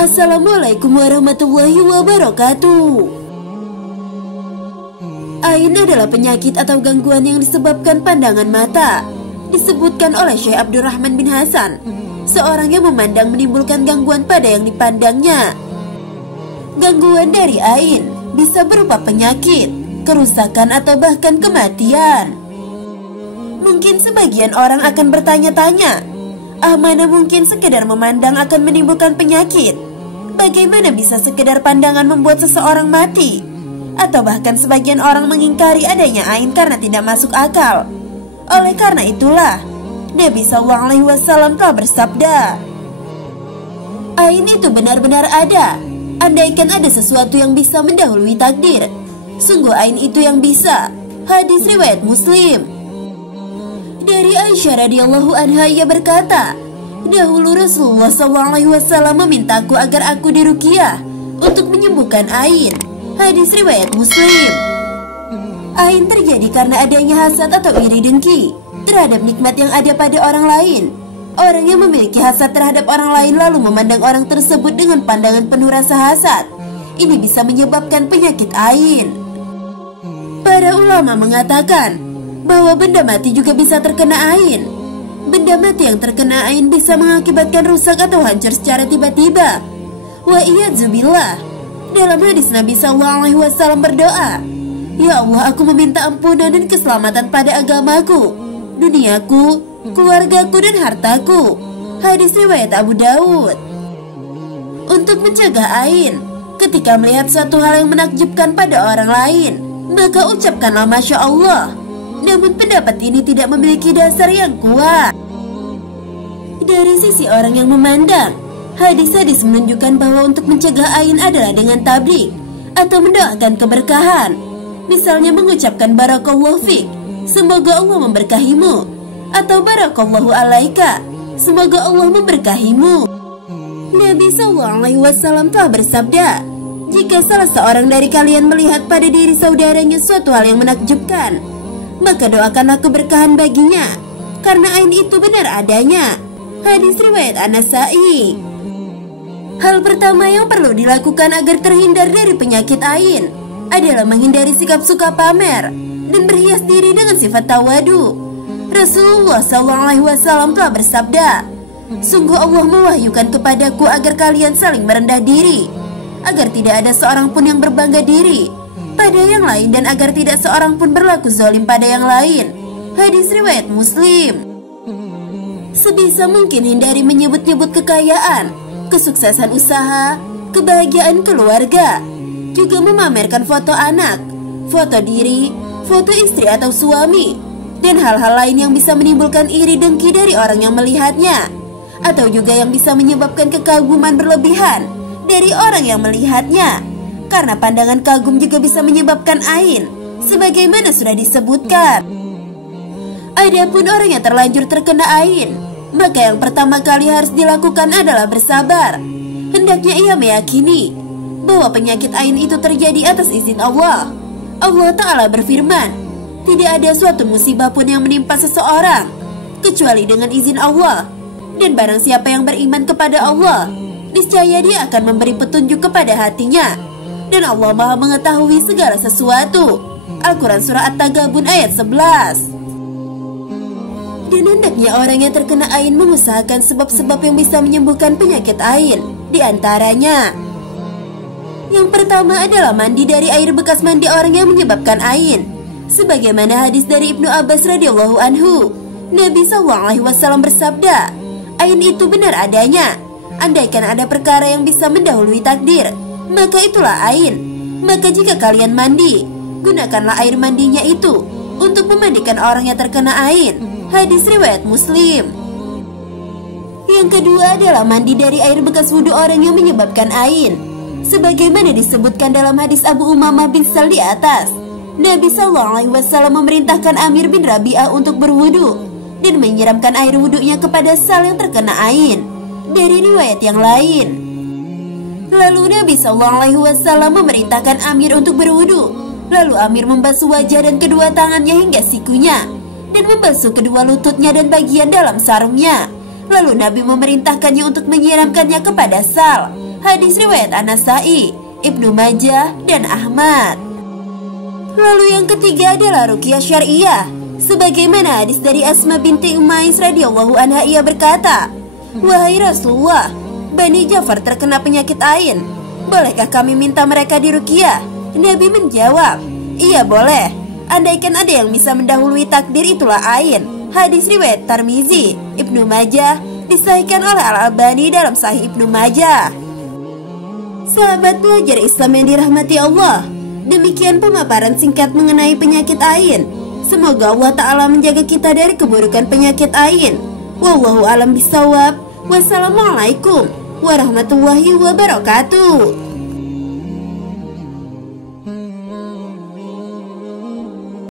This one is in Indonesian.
Assalamualaikum warahmatullahi wabarakatuh. Ain adalah penyakit atau gangguan yang disebabkan pandangan mata. Disebutkan oleh Syekh Abdurrahman bin Hasan, seorang yang memandang menimbulkan gangguan pada yang dipandangnya. Gangguan dari ain bisa berupa penyakit, kerusakan atau bahkan kematian. Mungkin sebagian orang akan bertanya-tanya, mana mungkin sekedar memandang akan menimbulkan penyakit? Bagaimana bisa sekedar pandangan membuat seseorang mati? Atau bahkan sebagian orang mengingkari adanya ain karena tidak masuk akal. Oleh karena itulah, Nabi SAW telah bersabda, ain itu benar-benar ada. Andaikan ada sesuatu yang bisa mendahului takdir, sungguh ain itu yang bisa. Hadis riwayat Muslim. Dari Aisyah radhiyallahu anha, ia berkata, dahulu Rasulullah SAW memintaku agar aku diruqyah untuk menyembuhkan ain. Hadis riwayat Muslim. Ain terjadi karena adanya hasad atau iri dengki terhadap nikmat yang ada pada orang lain. Orang yang memiliki hasad terhadap orang lain lalu memandang orang tersebut dengan pandangan penuh rasa hasad, ini bisa menyebabkan penyakit ain. Para ulama mengatakan bahwa benda mati juga bisa terkena ain. Benda mati yang terkena ain bisa mengakibatkan rusak atau hancur secara tiba-tiba. Wa iyadzubillah. Dalam hadis Nabi SAW berdoa, ya Allah, aku meminta ampunan dan keselamatan pada agamaku, duniaku, keluargaku dan hartaku. Hadis riwayat Abu Daud. Untuk mencegah ain, ketika melihat suatu hal yang menakjubkan pada orang lain, maka ucapkanlah Masya Allah. Namun pendapat ini tidak memiliki dasar yang kuat. Dari sisi orang yang memandang, hadis-hadis menunjukkan bahwa untuk mencegah ain adalah dengan tabrik atau mendoakan keberkahan. Misalnya mengucapkan barakallahu fiik, semoga Allah memberkahimu, atau barakallahu alaika, semoga Allah memberkahimu. Nabi SAW telah bersabda, jika salah seorang dari kalian melihat pada diri saudaranya suatu hal yang menakjubkan, maka doakanlah keberkahan baginya, karena ain itu benar adanya. Hadis riwayat An-Nasa'i. Hal pertama yang perlu dilakukan agar terhindar dari penyakit ain adalah menghindari sikap suka pamer dan berhias diri dengan sifat tawadu. Rasulullah SAW telah bersabda, sungguh Allah mewahyukan kepadaku agar kalian saling merendah diri, agar tidak ada seorang pun yang berbangga diri pada yang lain, dan agar tidak seorang pun berlaku zalim pada yang lain. Hadis riwayat Muslim. Sebisa mungkin hindari menyebut-nyebut kekayaan, kesuksesan usaha, kebahagiaan keluarga, juga memamerkan foto anak, foto diri, foto istri atau suami, dan hal-hal lain yang bisa menimbulkan iri dengki dari orang yang melihatnya, atau juga yang bisa menyebabkan kekaguman berlebihan dari orang yang melihatnya. Karena pandangan kagum juga bisa menyebabkan ain, sebagaimana sudah disebutkan. Adapun orang yang terlanjur terkena ain, maka yang pertama kali harus dilakukan adalah bersabar. Hendaknya ia meyakini bahwa penyakit ain itu terjadi atas izin Allah. Allah Ta'ala berfirman, tidak ada suatu musibah pun yang menimpa seseorang kecuali dengan izin Allah. Dan barang siapa yang beriman kepada Allah, niscaya dia akan memberi petunjuk kepada hatinya. Dan Allah Maha mengetahui segala sesuatu. Al-Quran Surah At-Tagabun ayat 11. Dan hendaknya orang yang terkena ain mengusahakan sebab-sebab yang bisa menyembuhkan penyakit ain. Di antaranya, yang pertama adalah mandi dari air bekas mandi orang yang menyebabkan ain. Sebagaimana hadis dari Ibnu Abbas radhiyallahu anhu, Nabi SAW bersabda, ain itu benar adanya. Andaikan ada perkara yang bisa mendahului takdir, maka itulah ain. Maka jika kalian mandi, gunakanlah air mandinya itu untuk memandikan orang yang terkena ain. Hadis riwayat Muslim. Yang kedua adalah mandi dari air bekas wudhu orang yang menyebabkan ain. Sebagaimana disebutkan dalam hadis Abu Umamah bin Sal di atas, Nabi SAW memerintahkan Amir bin Rabi'ah untuk berwudhu dan menyiramkan air wudhunya kepada Sal yang terkena ain. Dari riwayat yang lain, lalu Nabi SAW memerintahkan Amir untuk berwudu. Lalu Amir membasuh wajah dan kedua tangannya hingga sikunya, dan membasuh kedua lututnya dan bagian dalam sarungnya. Lalu Nabi memerintahkannya untuk menyiramkannya kepada Sal. Hadis riwayat An-Nasai, Ibnu Majah, dan Ahmad. Lalu yang ketiga adalah ruqyah syariah. Sebagaimana hadis dari Asma binti Umais radhiyallahu anha, ia berkata, "Wahai Rasulullah, Bani Ja'far terkena penyakit ain. Bolehkah kami minta mereka diruqyah?" Nabi menjawab, "Iya boleh. Andaikan ada yang bisa mendahului takdir, itulah ain." Hadis riwayat Tirmizi, Ibnu Majah, disahihkan oleh Al-Albani dalam Sahih Ibnu Majah. Sahabat pelajar Islam yang dirahmati Allah, demikian pemaparan singkat mengenai penyakit ain. Semoga Allah Ta'ala menjaga kita dari keburukan penyakit ain. Wallahu a'lam bishawab. Wassalamualaikum warahmatullahi wabarakatuh.